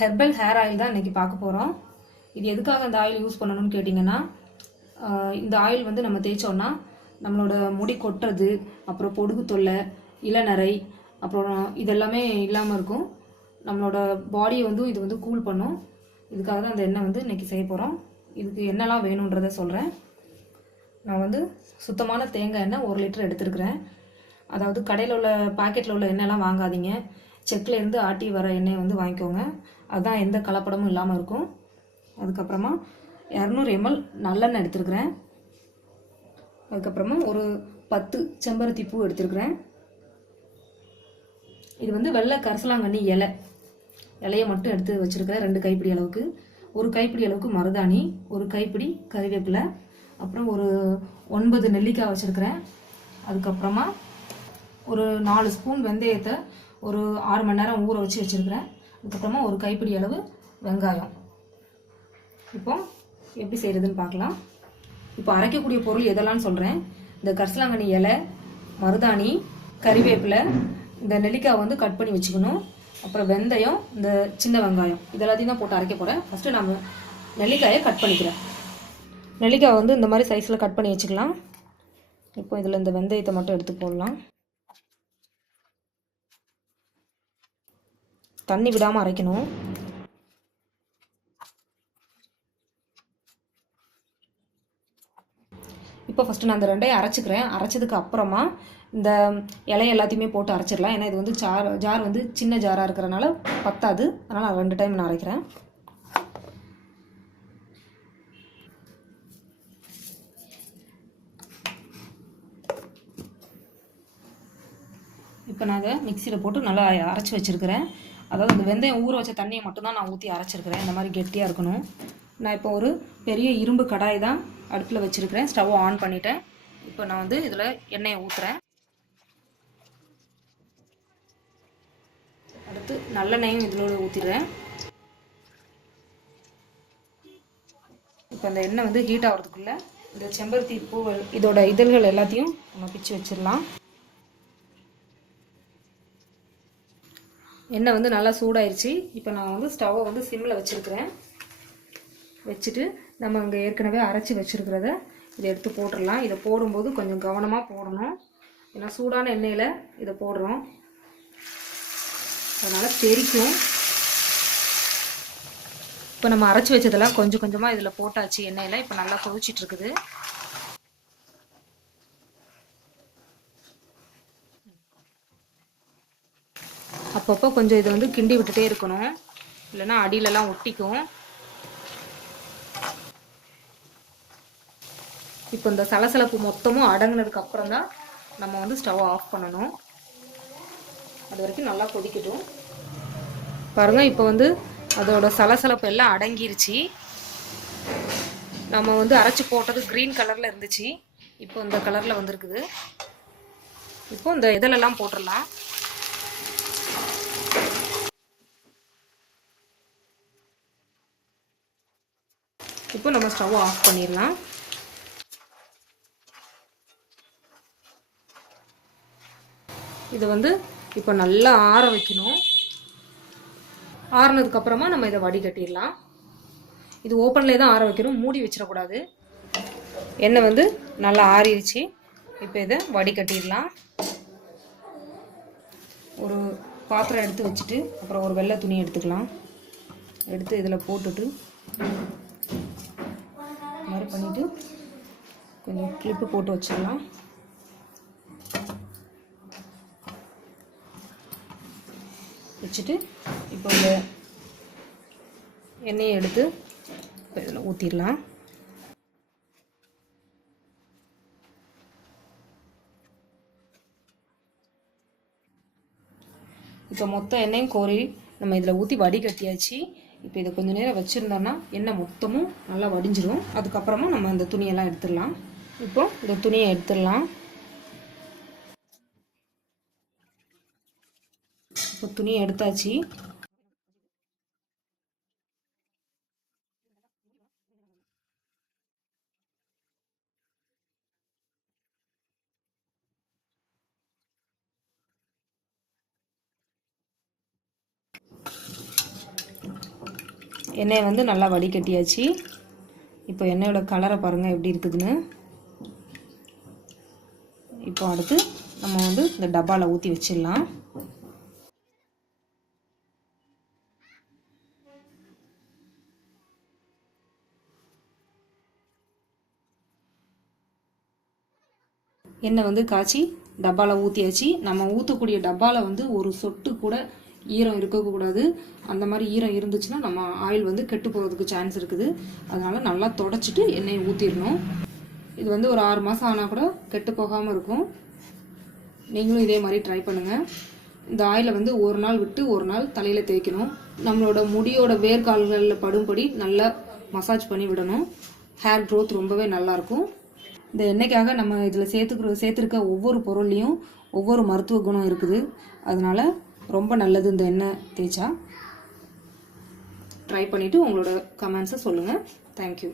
Herbal hair oil தான் இன்றைக்கி பார்க்க போகிறோம். இது எதுக்காக இந்த ஆயில் யூஸ் பண்ணணும்னு கேட்டிங்கன்னா, இந்த ஆயில் வந்து நம்ம தேய்ச்சோன்னா நம்மளோட முடி கொட்டுறது, அப்புறம் பொடுகு தொல்லை, இளநரை, அப்புறம் இதெல்லாமே இல்லாமல் இருக்கும். நம்மளோட பாடியை வந்து இது வந்து கூல் பண்ணும். இதுக்காக தான் அந்த எண்ணெய் வந்து இன்றைக்கி செய்ய போகிறோம். இதுக்கு என்னெல்லாம் வேணுன்றதை சொல்கிறேன். நான் வந்து சுத்தமான தேங்காய் எண்ணெய் 1 லிட்டர் எடுத்துருக்கிறேன். அதாவது கடையில் உள்ள பாக்கெட்டில் உள்ள எண்ணெய்லாம் வாங்காதீங்க. செக்லேருந்து ஆட்டி வர எண்ணெயை வந்து வாங்கிக்கோங்க. அதுதான் எந்த கலப்படமும் இல்லாமல் இருக்கும். அதுக்கப்புறமா 200 ml நல்லெண்ணெய் எடுத்துருக்கிறேன். அதுக்கப்புறமா ஒரு 10 செம்பருத்தி பூ எடுத்துருக்கிறேன். இது வந்து வெள்ளை கரிசலாங்கண்ணி இலையை மட்டும் எடுத்து வச்சுருக்கிறேன். 2 கைப்பிடி அளவுக்கு. 1 கைப்பிடி அளவுக்கு மருதாணி, 1 கைப்பிடி கறிவேப்பிலை, அப்புறம் ஒரு 9 நெல்லிக்காய் வச்சுருக்கிறேன். அதுக்கப்புறமா ஒரு 4 ஸ்பூன் வெந்தயத்தை ஒரு 6 மணி நேரம் ஊற வச்சு வச்சுருக்கிறேன். அதுக்கப்புறமா 1 கைப்பிடி அளவு வெங்காயம். இப்போ எப்படி செய்கிறதுன்னு பார்க்கலாம். இப்போ அரைக்கக்கூடிய பொருள் எதெல்லாம் சொல்கிறேன். இந்த கரிசலாங்கண்ணி இலை, மருதாணி, கறிவேப்பிலை, இந்த நெல்லிக்காய் வந்து கட் பண்ணி வச்சுக்கணும். அப்புறம் வெந்தயம், இந்த சின்ன வெங்காயம், இதெல்லாத்தையும் தான் போட்டு அரைக்க போகிறேன். ஃபஸ்ட்டு நம்ம நெல்லிக்காயை கட் பண்ணிக்கிறேன். நெல்லிக்காய் வந்து இந்த மாதிரி சைஸில் கட் பண்ணி வச்சுக்கலாம். இப்போ இதில் இந்த வெந்தயத்தை மட்டும் எடுத்து போடலாம். தண்ணி விடாமல் அரைக்கணும். இப்போ ஃபஸ்ட்டு நான் இந்த 2ஐயும் அரைச்சிக்கிறேன். அரைச்சதுக்கு அப்புறமா இந்த இலையை எல்லாத்தையுமே போட்டு அரைச்சிடலாம். ஏன்னா இது வந்து ஜார் வந்து சின்ன ஜாராக இருக்கிறனால பத்தாது. அதனால் 2 டைம் நான் அரைக்கிறேன். இப்போ நான் அதை மிக்சியில் போட்டு நல்லா அரைச்சி வச்சுருக்கிறேன். அதாவது இந்த வெந்தயம் ஊற வச்ச தண்ணியை மட்டும்தான் நான் ஊற்றி அரைச்சிருக்கிறேன். இந்த மாதிரி கெட்டியாக இருக்கணும். நான் இப்போ ஒரு பெரிய இரும்பு கடாய் தான் அடுப்பில் வச்சுருக்கிறேன். ஸ்டவ் ஆன் பண்ணிவிட்டேன். இப்போ நான் வந்து இதில் எண்ணெயை ஊற்றுறேன். அடுத்து நல்லெண்ணெயும் இதில் ஊற்றிடுறேன். இப்போ அந்த எண்ணெய் வந்து ஹீட் ஆகிறதுக்குள்ளே இந்த செம்பருத்தி பூ இதோட இதழ்கள் எல்லாத்தையும் நம்ம பிச்சு வச்சிடலாம். எண்ணெய் வந்து நல்லா சூடாயிருச்சு. இப்போ நான் வந்து ஸ்டவ்வை வந்து சிம்மில் வச்சுருக்கிறேன். வச்சுட்டு நம்ம அங்கே ஏற்கனவே அரைச்சி வச்சுருக்கிறத இதை எடுத்து போட்டுடலாம். இதை போடும்போது கொஞ்சம் கவனமாக போடணும். ஏன்னா சூடான எண்ணெயில் இதை போடுறோம், அதனால் தெரிக்கும். இப்போ நம்ம அரைச்சி வச்சதெல்லாம் கொஞ்சம் கொஞ்சமாக இதில் போட்டாச்சு எண்ணெயில். இப்போ நல்லா கொதிச்சிட்டு இருக்குது. அப்பப்போ கொஞ்சம் இதை வந்து கிண்டி விட்டுட்டே இருக்கணும், இல்லைன்னா அடியிலலாம் ஒட்டிக்கும். இப்போ இந்த சலசலப்பு மொத்தமும் அடங்கினதுக்கு அப்புறம் தான் நம்ம வந்து ஸ்டவ் ஆஃப் பண்ணணும். அது வரைக்கும் நல்லா கொதிக்கட்டும். பாருங்கள், இப்போ வந்து அதோட சலசலப்பு எல்லாம் அடங்கிருச்சு. நம்ம வந்து அரைச்சி போட்டது க்ரீன் கலரில் இருந்துச்சு, இப்போ இந்த கலரில் வந்துருக்குது. இப்போ இந்த இதழெல்லாம் போட்டுடலாம். இப்போ நம்ம ஸ்டவ் ஆஃப் பண்ணிடலாம். இதை வந்து இப்போ நல்லா ஆற வைக்கணும். ஆறுனதுக்கப்புறமா நம்ம இதை வடிகட்டிடலாம். இது ஓப்பன்லேயே தான் ஆற வைக்கணும், மூடி வச்சிடக்கூடாது. எண்ணெய் வந்து நல்லா ஆறிடுச்சு. இப்போ இதை வடிகட்டிடலாம். ஒரு பாத்திரம் எடுத்து வச்சுட்டு அப்புறம் ஒரு வெள்ளை துணி எடுத்துக்கலாம். எடுத்து இதில் போட்டுட்டு மாதிரி பண்ணிவிட்டு கொஞ்சம் கிளிப்பு போட்டு வச்சிடலாம். வச்சுட்டு இப்போ இந்த எண்ணெயை எடுத்து இதில் ஊற்றிடலாம். இப்போ மொத்த எண்ணெயும் கோரி நம்ம இதில் ஊற்றி வடிகட்டியாச்சு. இப்போ இதை கொஞ்சம் நேரம் வச்சுருந்தோம்னா எண்ணெய் மொத்தமும் நல்லா வடிஞ்சிரும். அதுக்கப்புறமா நம்ம இந்த துணியெல்லாம் எடுத்துடலாம். இப்போ இந்த துணியை எடுத்துடலாம். இப்போ துணியை எடுத்தாச்சு. எண்ணெயை வந்து நல்லா வடிகட்டியாச்சு. இப்போ எண்ணெயோட கலரை பாருங்கள் எப்படி இருக்குதுன்னு. இப்போ அடுத்து நம்ம வந்து இந்த டப்பாவில் ஊற்றி வச்சிடலாம். எண்ணெய் வந்து காய்ச்சி டப்பாவில் ஊற்றியாச்சு. நம்ம ஊற்றக்கூடிய டப்பாவில் வந்து ஒரு சொட்டு கூட ஈரம் இருக்கக்கூடாது. அந்த மாதிரி ஈரம் இருந்துச்சுன்னா நம்ம ஆயில் வந்து கெட்டு போகிறதுக்கு சான்ஸ் இருக்குது. அதனால் நல்லா தொடச்சிட்டு எண்ணெயை ஊற்றிடணும். இது வந்து ஒரு 6 மாதம் ஆனால் கூட கெட்டு போகாமல் இருக்கும். நீங்களும் இதே மாதிரி ட்ரை பண்ணுங்கள். இந்த ஆயிலை வந்து ஒரு நாள் விட்டு ஒரு நாள் தலையில் தேய்க்கணும். நம்மளோட முடியோட வேர்க்கால்களில் படும்படி நல்லா மசாஜ் பண்ணி விடணும். ஹேர் க்ரோத் ரொம்பவே நல்லாயிருக்கும். இந்த எண்ணெய்க்காக நம்ம இதில் சேர்த்துருக்க ஒவ்வொரு பொருள்லேயும் ஒவ்வொரு மருத்துவ குணம் இருக்குது. அதனால் ரொம்ப நல்லது இந்த எண்ணெய் தேய்ச்சா. ட்ரை பண்ணிவிட்டு உங்களோட கமெண்ட்ஸை சொல்லுங்கள். தேங்க்யூ.